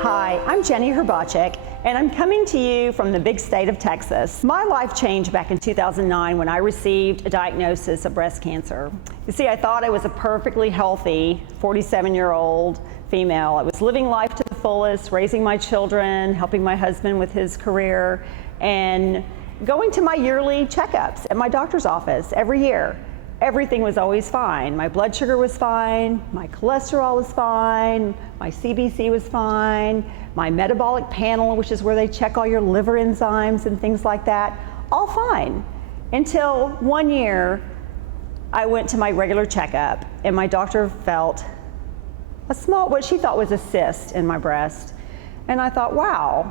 Hi, I'm Jenny Hrbacek, and I'm coming to you from the big state of Texas. My life changed back in 2009 when I received a diagnosis of breast cancer. You see, I thought I was a perfectly healthy 47-year-old female. I was living life to the fullest, raising my children, helping my husband with his career, and going to my yearly checkups at my doctor's office every year. Everything was always fine. My blood sugar was fine, my cholesterol was fine, my CBC was fine, my metabolic panel, which is where they check all your liver enzymes and things like that, all fine. Until one year, I went to my regular checkup and my doctor felt a small, what she thought was a cyst in my breast. And I thought, wow,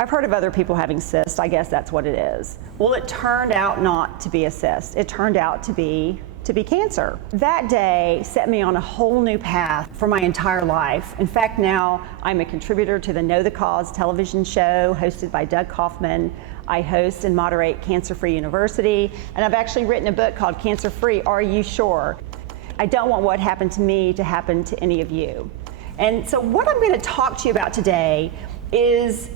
I've heard of other people having cysts, I guess that's what it is. Well, it turned out not to be a cyst. It turned out to be cancer. That day set me on a whole new path for my entire life. In fact, now I'm a contributor to the Know the Cause television show hosted by Doug Kaufman. I host and moderate Cancer Free University, and I've actually written a book called Cancer Free, Are You Sure? I don't want what happened to me to happen to any of you. And so what I'm going to talk to you about today is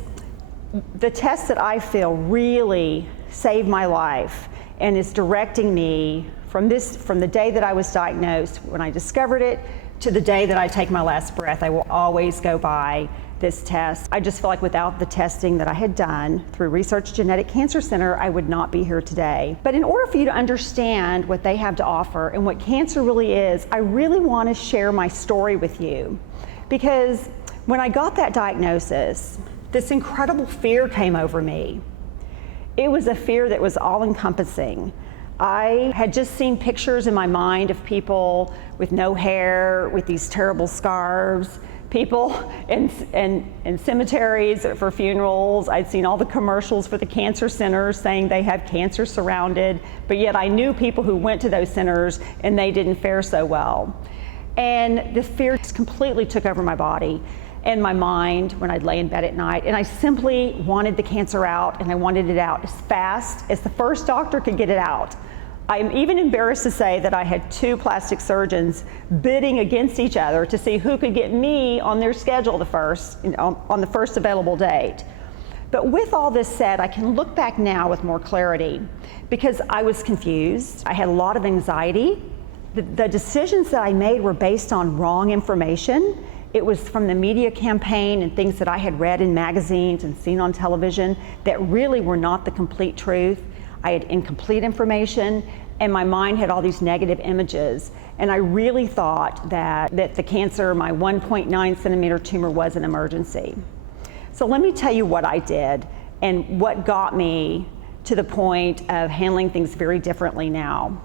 the test that I feel really saved my life and is directing me from the day that I was diagnosed, when I discovered it, to the day that I take my last breath. I will always go by this test. I just feel like without the testing that I had done through Research Genetic Cancer Center, I would not be here today. But in order for you to understand what they have to offer and what cancer really is, I really want to share my story with you. Because when I got that diagnosis, this incredible fear came over me. It was a fear that was all-encompassing. I had just seen pictures in my mind of people with no hair, with these terrible scarves, people in cemeteries for funerals. I'd seen all the commercials for the cancer centers saying they have cancer surrounded, but yet I knew people who went to those centers and they didn't fare so well. And the fear just completely took over my body and my mind when I'd lay in bed at night, and I simply wanted the cancer out, and I wanted it out as fast as the first doctor could get it out. I'm even embarrassed to say that I had 2 plastic surgeons bidding against each other to see who could get me on their schedule on the first available date. But with all this said, I can look back now with more clarity because I was confused. I had a lot of anxiety. The decisions that I made were based on wrong information. It was from the media campaign and things that I had read in magazines and seen on television that really were not the complete truth. I had incomplete information, and my mind had all these negative images. And I really thought that the cancer, my 1.9 centimeter tumor, was an emergency. So let me tell you what I did and what got me to the point of handling things very differently now.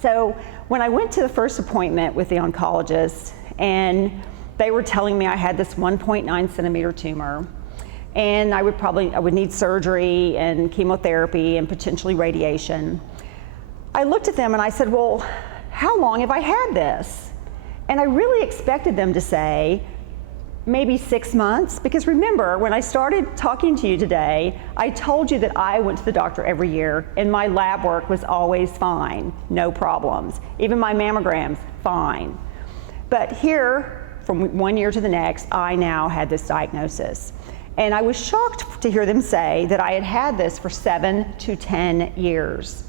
So when I went to the first appointment with the oncologist, and they were telling me I had this 1.9 centimeter tumor, and I would need surgery and chemotherapy and potentially radiation. I looked at them and I said, well, how long have I had this? And I really expected them to say, maybe 6 months, because remember, when I started talking to you today, I told you that I went to the doctor every year and my lab work was always fine, no problems. Even my mammograms, fine. But here, from one year to the next, I now had this diagnosis. And I was shocked to hear them say that I had had this for 7 to 10 years.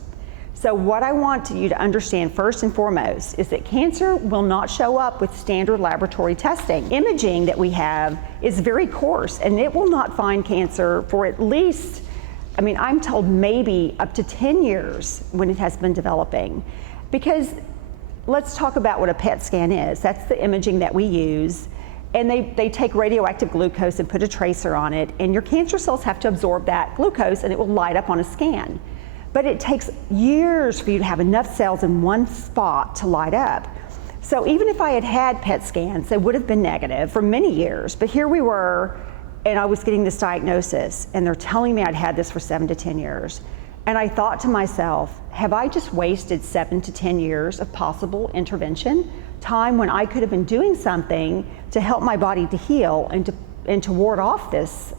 So what I want you to understand first and foremost is that cancer will not show up with standard laboratory testing. Imaging that we have is very coarse, and it will not find cancer for at least, I'm told maybe up to 10 years when it has been developing. Because let's talk about what a PET scan is. That's the imaging that we use. And they take radioactive glucose and put a tracer on it, and your cancer cells have to absorb that glucose and it will light up on a scan. But it takes years for you to have enough cells in one spot to light up. So even if I had had PET scans, they would have been negative for many years. But here we were, and I was getting this diagnosis, and they're telling me I'd had this for 7 to 10 years. And I thought to myself, have I just wasted 7 to 10 years of possible intervention? Time when I could have been doing something to help my body to heal and to ward off this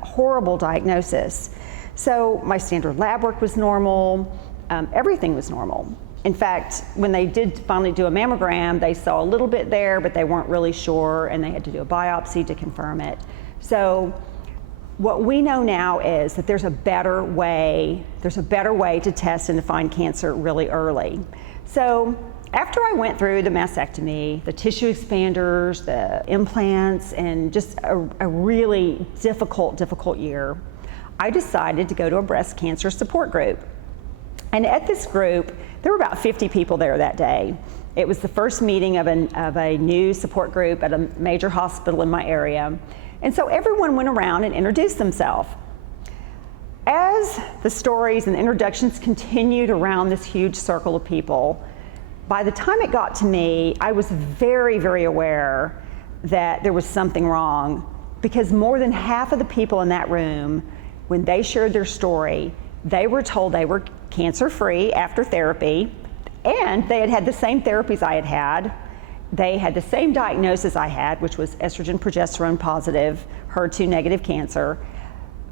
horrible diagnosis. So my standard lab work was normal, everything was normal. In fact, when they did finally do a mammogram, they saw a little bit there, but they weren't really sure, and they had to do a biopsy to confirm it. So what we know now is that there's a better way to test and to find cancer really early. So after I went through the mastectomy, the tissue expanders, the implants, and just a really difficult year, I decided to go to a breast cancer support group. And at this group, there were about 50 people there that day. It was the first meeting of a new support group at a major hospital in my area. And so everyone went around and introduced themselves. As the stories and the introductions continued around this huge circle of people, by the time it got to me, I was very aware that there was something wrong, because more than half of the people in that room, when they shared their story, they were told they were cancer-free after therapy, and they had had the same therapies I had had. They had the same diagnosis I had, which was estrogen progesterone positive, HER2 negative cancer,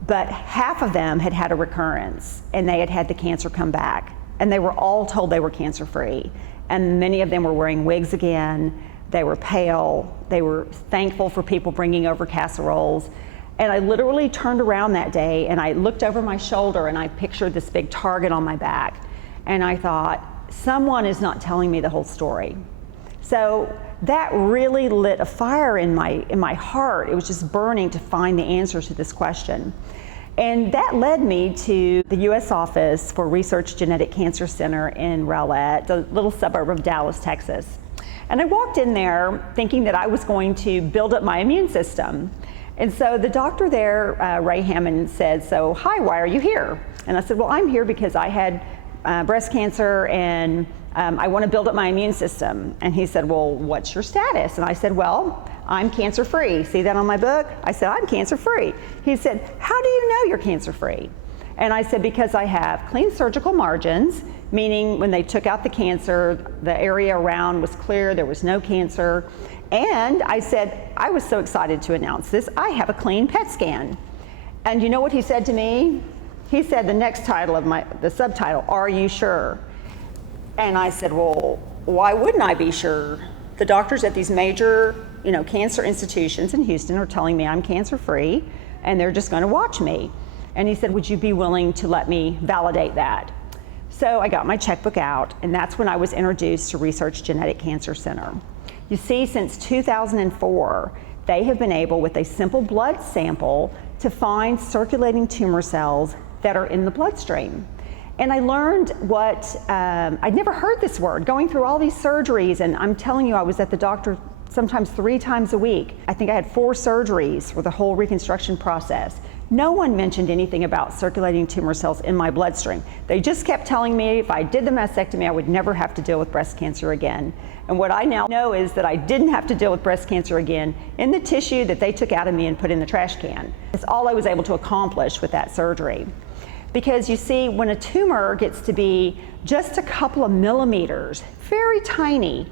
but half of them had had a recurrence, and they had had the cancer come back, and they were all told they were cancer-free. And many of them were wearing wigs again. They were pale. They were thankful for people bringing over casseroles. And I literally turned around that day and I looked over my shoulder and I pictured this big target on my back. And I thought, someone is not telling me the whole story. So that really lit a fire in my heart. It was just burning to find the answers to this question. And that led me to the U.S. Office for Research Genetic Cancer Center in Rowlett, the little suburb of Dallas, Texas. And I walked in there thinking that I was going to build up my immune system. And so the doctor there, Ray Hammond, said, "So, hi, why are you here?" And I said, "Well, I'm here because I had breast cancer and I want to build up my immune system." And he said, "Well, what's your status?" And I said, "Well, I'm cancer-free. See that on my book?" I said, "I'm cancer-free." He said, "How do you know you're cancer-free?" And I said, "Because I have clean surgical margins," meaning when they took out the cancer, the area around was clear, there was no cancer. And I said, I was so excited to announce this, I have a clean PET scan. And you know what he said to me? He said the next title of the subtitle, "Are you sure?" And I said, "Well, why wouldn't I be sure? The doctors at these major, cancer institutions in Houston are telling me I'm cancer-free, and they're just going to watch me." And he said, "Would you be willing to let me validate that?" So I got my checkbook out, and that's when I was introduced to Research Genetic Cancer Center. You see, since 2004, they have been able, with a simple blood sample, to find circulating tumor cells that are in the bloodstream. And I learned I'd never heard this word, going through all these surgeries, and I'm telling you, I was at the doctor sometimes 3 times a week. I think I had 4 surgeries for the whole reconstruction process. No one mentioned anything about circulating tumor cells in my bloodstream. They just kept telling me if I did the mastectomy, I would never have to deal with breast cancer again. And what I now know is that I didn't have to deal with breast cancer again in the tissue that they took out of me and put in the trash can. It's all I was able to accomplish with that surgery. Because you see, when a tumor gets to be just a couple of millimeters, very tiny,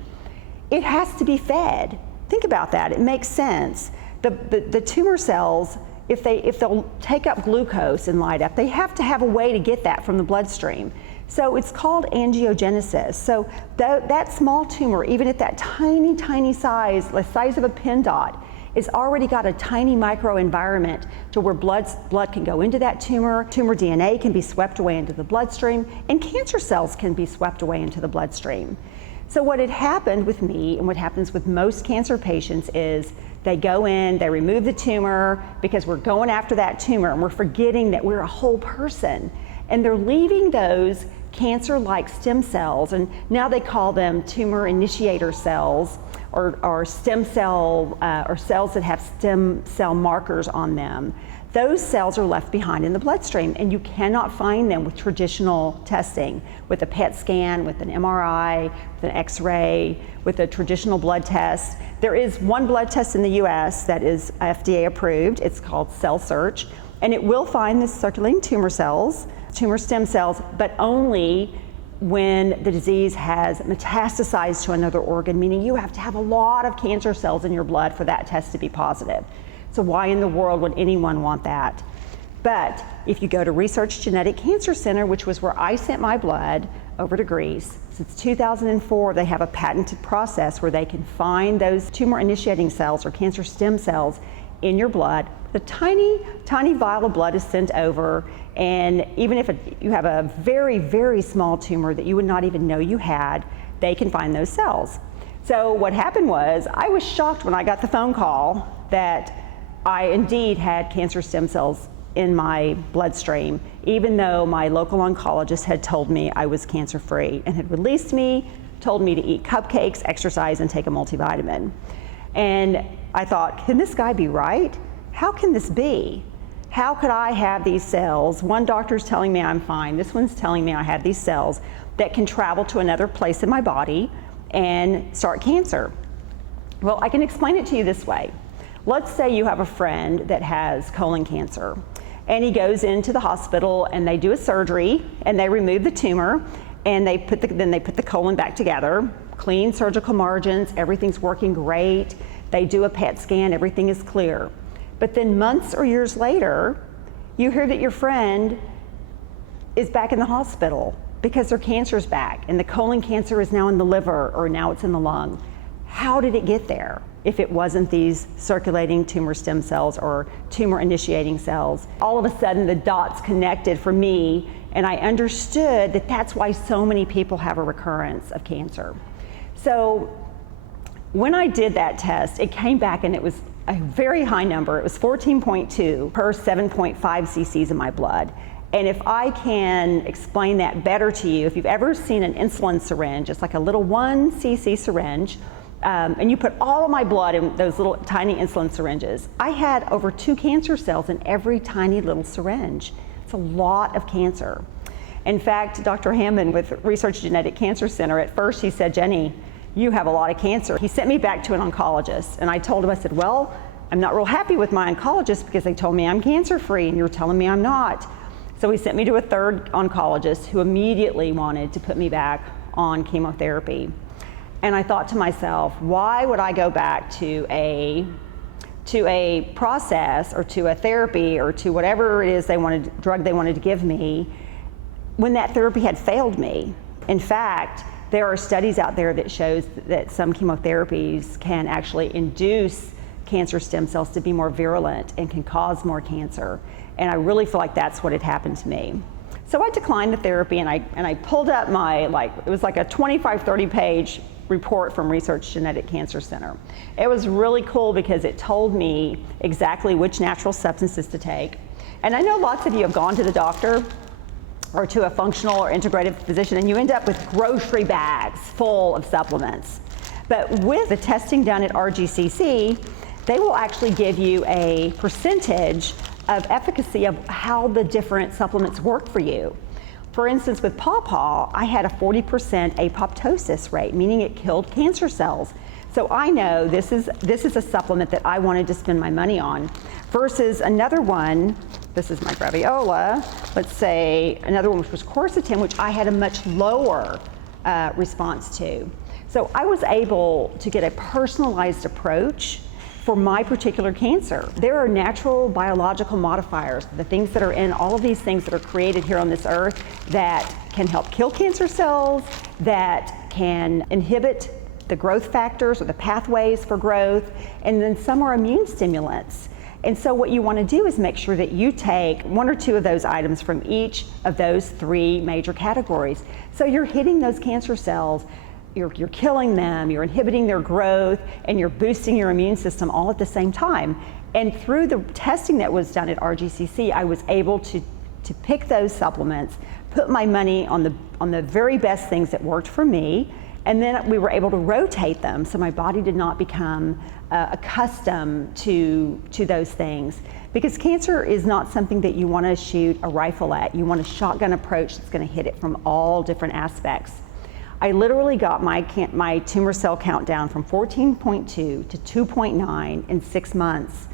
it has to be fed. Think about that, it makes sense. The tumor cells, if they'll take up glucose and light up, they have to have a way to get that from the bloodstream. So it's called angiogenesis. So that small tumor, even at that tiny size, the size of a pin dot, it's already got a tiny microenvironment to where blood can go into that tumor. Tumor DNA can be swept away into the bloodstream, and cancer cells can be swept away into the bloodstream. So what had happened with me, and what happens with most cancer patients, is they go in, they remove the tumor because we're going after that tumor, and we're forgetting that we're a whole person. And they're leaving those cancer-like stem cells, and now they call them tumor initiator cells, or stem cell, or cells that have stem cell markers on them. Those cells are left behind in the bloodstream, and you cannot find them with traditional testing, with a PET scan, with an MRI, with an X-ray, with a traditional blood test. There is one blood test in the US that is FDA approved. It's called Cell Search, and it will find the circulating tumor cells, tumor stem cells, but only when the disease has metastasized to another organ, meaning you have to have a lot of cancer cells in your blood for that test to be positive. So why in the world would anyone want that? But if you go to Research Genetic Cancer Center, which was where I sent my blood, over to Greece. Since 2004, they have a patented process where they can find those tumor initiating cells or cancer stem cells in your blood. The tiny, tiny vial of blood is sent over, and even if you have a very, very small tumor that you would not even know you had, they can find those cells. So what happened was, I was shocked when I got the phone call that I indeed had cancer stem cells in my bloodstream, even though my local oncologist had told me I was cancer-free and had released me, told me to eat cupcakes, exercise, and take a multivitamin. And I thought, can this guy be right? How can this be? How could I have these cells? One doctor's telling me I'm fine, this one's telling me I have these cells that can travel to another place in my body and start cancer. Well, I can explain it to you this way. Let's say you have a friend that has colon cancer, and he goes into the hospital and they do a surgery and they remove the tumor and then they put the colon back together, clean surgical margins, everything's working great. They do a PET scan, everything is clear. But then months or years later, you hear that your friend is back in the hospital because their cancer's back and the colon cancer is now in the liver or now it's in the lung. How did it get there if it wasn't these circulating tumor stem cells or tumor initiating cells? All of a sudden the dots connected for me, and I understood that that's why so many people have a recurrence of cancer. So when I did that test, it came back and it was a very high number. It was 14.2 per 7.5 cc's in my blood. And if I can explain that better to you, if you've ever seen an insulin syringe, it's like a little 1 cc syringe, and you put all of my blood in those little tiny insulin syringes. I had over 2 cancer cells in every tiny little syringe. It's a lot of cancer. In fact, Dr. Hammond with Research Genetic Cancer Center, at first he said, Jenny, you have a lot of cancer. He sent me back to an oncologist, and I told him, I said, well, I'm not real happy with my oncologist because they told me I'm cancer-free and you're telling me I'm not. So he sent me to a third oncologist who immediately wanted to put me back on chemotherapy. And I thought to myself, why would I go back to a process or to a therapy or to whatever it is drug they wanted to give me when that therapy had failed me? In fact, there are studies out there that shows that some chemotherapies can actually induce cancer stem cells to be more virulent and can cause more cancer. And I really feel like that's what had happened to me. So I declined the therapy, and I pulled up my, it was like a 25, 30 page report from Research Genetic Cancer Center. It was really cool because it told me exactly which natural substances to take. And I know lots of you have gone to the doctor or to a functional or integrative physician, and you end up with grocery bags full of supplements. But with the testing done at RGCC, they will actually give you a percentage of efficacy of how the different supplements work for you. For instance, with pawpaw, I had a 40% apoptosis rate, meaning it killed cancer cells. So I know this is a supplement that I wanted to spend my money on, versus another one. This is my graviola. Let's say another one, which was quercetin, which I had a much lower response to. So I was able to get a personalized approach for my particular cancer. There are natural biological modifiers, the things that are in all of these things that are created here on this earth that can help kill cancer cells, that can inhibit the growth factors or the pathways for growth, and then some are immune stimulants. And so what you want to do is make sure that you take 1 or 2 of those items from each of those 3 major categories. So you're hitting those cancer cells, you're killing them, you're inhibiting their growth, and you're boosting your immune system all at the same time. And through the testing that was done at RGCC, I was able to pick those supplements, put my money on the very best things that worked for me, and then we were able to rotate them so my body did not become accustomed to those things. Because cancer is not something that you want to shoot a rifle at. You want a shotgun approach that's going to hit it from all different aspects. I literally got my tumor cell count down from 14.2 to 2.9 in 6 months.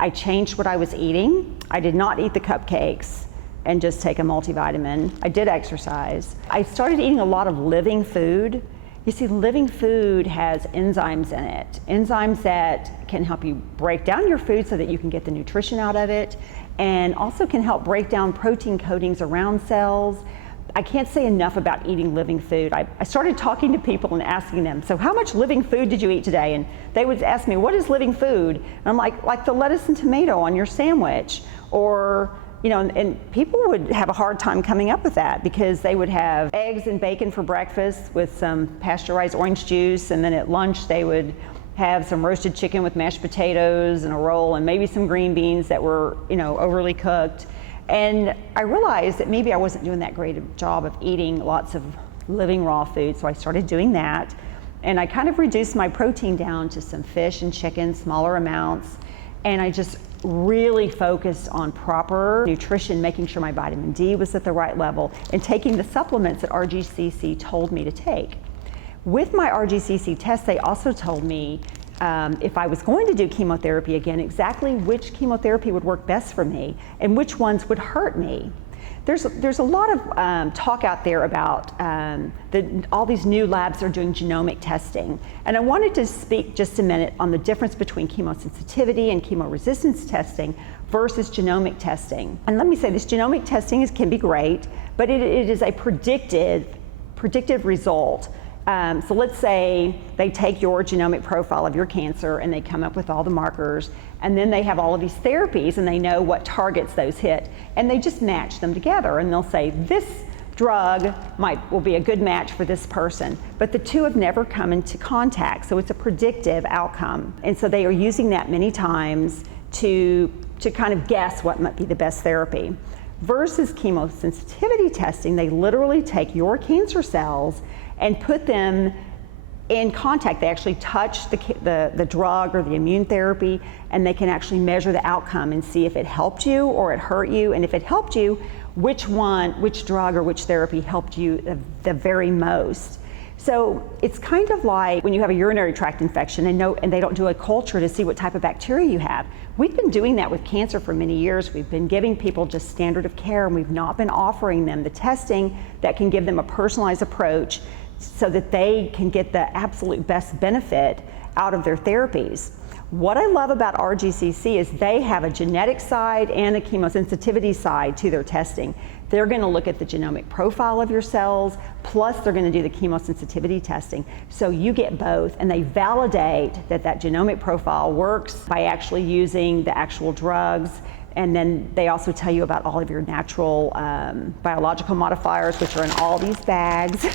I changed what I was eating. I did not eat the cupcakes and just take a multivitamin. I did exercise. I started eating a lot of living food. You see, living food has enzymes in it. Enzymes that can help you break down your food so that you can get the nutrition out of it, and also can help break down protein coatings around cells. I can't say enough about eating living food. I started talking to people and asking them, so how much living food did you eat today? And they would ask me, what is living food? And I'm like the lettuce and tomato on your sandwich. Or, and people would have a hard time coming up with that because they would have eggs and bacon for breakfast with some pasteurized orange juice, and then at lunch they would have some roasted chicken with mashed potatoes and a roll and maybe some green beans that were, overly cooked. And I realized that maybe I wasn't doing that great a job of eating lots of living raw food, so I started doing that. And I kind of reduced my protein down to some fish and chicken, smaller amounts. And I just really focused on proper nutrition, making sure my vitamin D was at the right level, and taking the supplements that RGCC told me to take. With my RGCC test, they also told me if I was going to do chemotherapy again, exactly which chemotherapy would work best for me and which ones would hurt me. There's a lot of talk out there about all these new labs are doing genomic testing. And I wanted to speak just a minute on the difference between chemosensitivity and chemoresistance testing versus genomic testing. And let me say this, genomic testing can be great, but it is a predictive result. So let's say they take your genomic profile of your cancer and they come up with all the markers, and then they have all of these therapies and they know what targets those hit, and they just match them together, and they'll say this drug will be a good match for this person, but the two have never come into contact, so it's a predictive outcome. And so they are using that many times to kind of guess what might be the best therapy. Versus chemosensitivity testing, they literally take your cancer cells and put them in contact. They actually touch the drug or the immune therapy, and they can actually measure the outcome and see if it helped you or it hurt you, and if it helped you, which drug or which therapy helped you the very most. So it's kind of like when you have a urinary tract infection and they don't do a culture to see what type of bacteria you have. We've been doing that with cancer for many years. We've been giving people just standard of care, and we've not been offering them the testing that can give them a personalized approach so that they can get the absolute best benefit out of their therapies. What I love about RGCC is they have a genetic side and a chemosensitivity side to their testing. They're going to look at the genomic profile of your cells, plus they're going to do the chemosensitivity testing. So you get both, and they validate that genomic profile works by actually using the actual drugs. And then they also tell you about all of your natural biological modifiers, which are in all these bags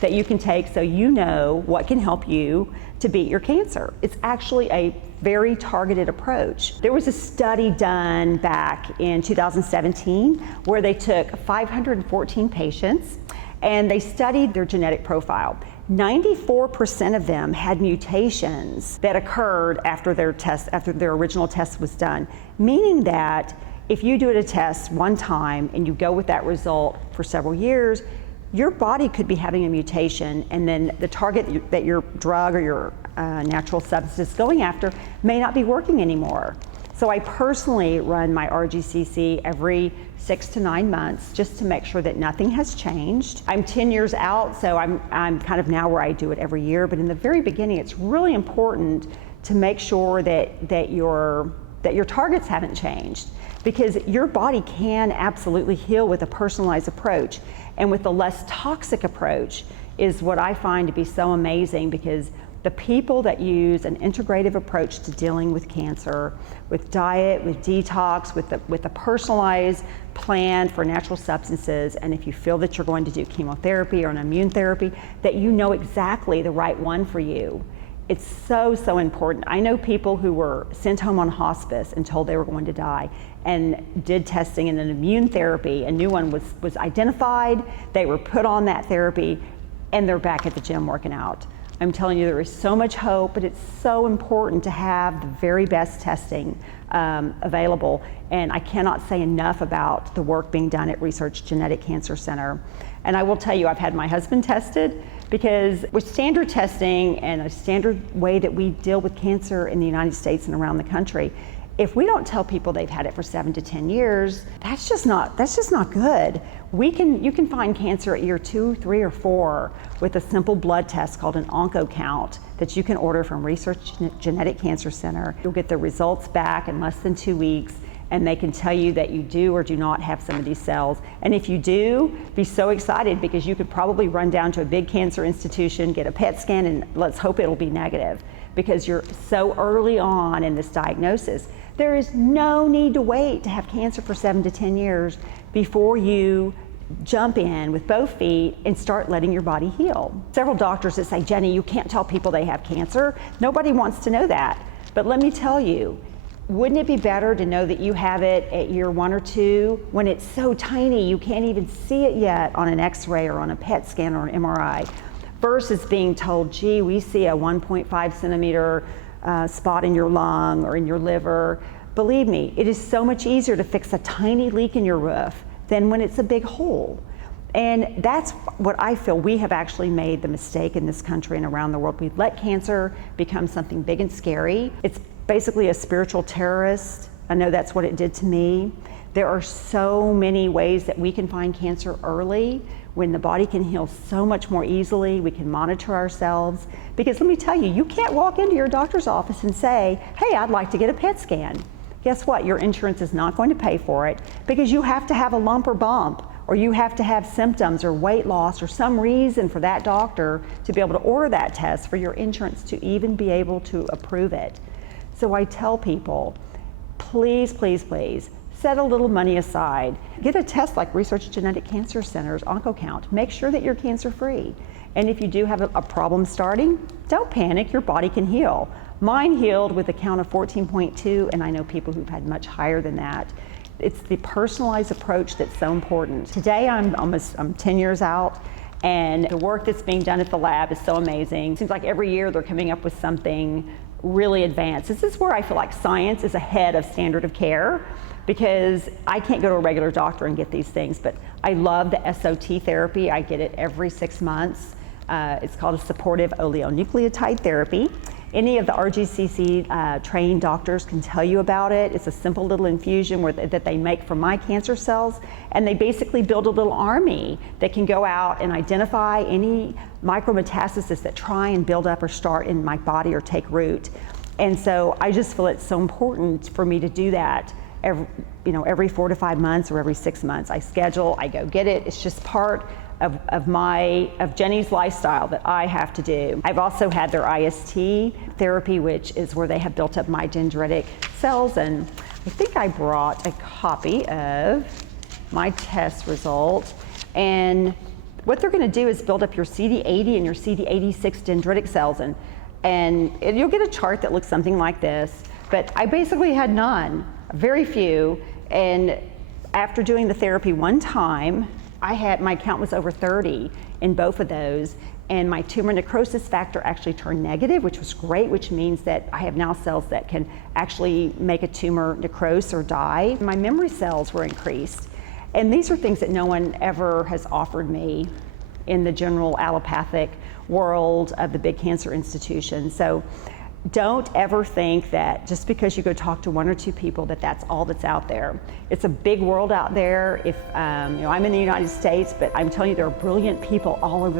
that you can take, so you know what can help you to beat your cancer. It's actually a very targeted approach. There was a study done back in 2017 where they took 514 patients and they studied their genetic profile. 94% of them had mutations that occurred after their original test was done, meaning that if you do a test one time and you go with that result for several years, your body could be having a mutation, and then the target that your drug or your natural substance is going after may not be working anymore. So I personally run my RGCC every 6 to 9 months just to make sure that nothing has changed. I'm 10 years out, so I'm kind of now where I do it every year, but in the very beginning it's really important to make sure that your targets haven't changed, because your body can absolutely heal with a personalized approach. And with the less toxic approach is what I find to be so amazing, because the people that use an integrative approach to dealing with cancer, with diet, with detox, with a personalized plan for natural substances, and if you feel that you're going to do chemotherapy or an immune therapy, that you know exactly the right one for you. It's so, so important. I know people who were sent home on hospice and told they were going to die and did testing in an immune therapy. A new one was identified, they were put on that therapy, and they're back at the gym working out. I'm telling you, there is so much hope, but it's so important to have the very best testing available. And I cannot say enough about the work being done at Research Genetic Cancer Center. And I will tell you, I've had my husband tested, because with standard testing and a standard way that we deal with cancer in the United States and around the country, if we don't tell people they've had it for 7 to 10 years, that's just not good. You can find cancer at year 2, 3, or 4 with a simple blood test called an OncoCount that you can order from Research Genetic Cancer Center. You'll get the results back in less than 2 weeks, and they can tell you that you do or do not have some of these cells. And if you do, be so excited, because you could probably run down to a big cancer institution, get a PET scan, and let's hope it'll be negative, because you're so early on in this diagnosis. There is no need to wait to have cancer for 7 to 10 years before you jump in with both feet and start letting your body heal. Several doctors that say, Jenny, you can't tell people they have cancer. Nobody wants to know that. But let me tell you, wouldn't it be better to know that you have it at year 1 or 2 when it's so tiny you can't even see it yet on an X-ray or on a PET scan or an MRI, versus being told, gee, we see a 1.5 centimeter spot in your lung or in your liver. Believe me, it is so much easier to fix a tiny leak in your roof than when it's a big hole. And that's what I feel we have actually made the mistake in this country and around the world. We've let cancer become something big and scary. It's basically a spiritual terrorist. I know that's what it did to me. There are so many ways that we can find cancer early, when the body can heal so much more easily. We can monitor ourselves. Because let me tell you, you can't walk into your doctor's office and say, hey, I'd like to get a PET scan. Guess what? Your insurance is not going to pay for it, because you have to have a lump or bump, or you have to have symptoms or weight loss or some reason for that doctor to be able to order that test for your insurance to even be able to approve it. So I tell people, please, please, please, set a little money aside. Get a test like Research Genetic Cancer Center's OncoCount. Make sure that you're cancer-free. And if you do have a problem starting, don't panic, your body can heal. Mine healed with a count of 14.2, and I know people who've had much higher than that. It's the personalized approach that's so important. Today I'm 10 years out, and the work that's being done at the lab is so amazing. It seems like every year they're coming up with something really advanced. This is where I feel like science is ahead of standard of care, because I can't go to a regular doctor and get these things, but I love the SOT therapy. I get it every 6 months. It's called a supportive oleonucleotide therapy. Any of the RGCC trained doctors can tell you about it. It's a simple little infusion that they make from my cancer cells, and they basically build a little army that can go out and identify any micrometastasis that try and build up or start in my body or take root. And so I just feel it's so important for me to do that every 4 to 5 months or every 6 months. I schedule, I go get it. It's just part of Jenny's lifestyle that I have to do. I've also had their IST therapy, which is where they have built up my dendritic cells, and I think I brought a copy of my test result. And what they're going to do is build up your CD80 and your CD86 dendritic cells, and you'll get a chart that looks something like this. But I basically had none, very few, and after doing the therapy one time, my count was over 30 in both of those, and my tumor necrosis factor actually turned negative, which was great, which means that I have now cells that can actually make a tumor necrose or die. My memory cells were increased, and these are things that no one ever has offered me in the general allopathic world of the big cancer institutions. So don't ever think that just because you go talk to 1 or 2 people that that's all that's out there. It's a big world out there. I'm in the United States, but I'm telling you, there are brilliant people all over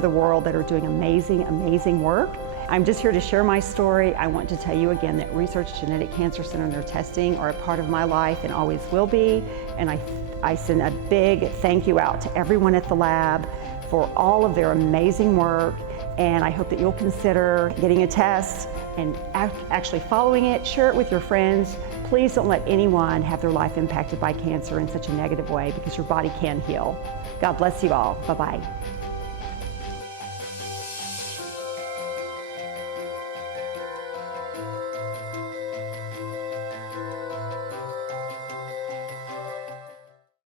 the world that are doing amazing, amazing work. I'm just here to share my story. I want to tell you again that Research Genetic Cancer Center and their testing are a part of my life and always will be. And I send a big thank you out to everyone at the lab for all of their amazing work. And I hope that you'll consider getting a test and actually following it. Share it with your friends. Please don't let anyone have their life impacted by cancer in such a negative way, because your body can heal. God bless you all. Bye-bye.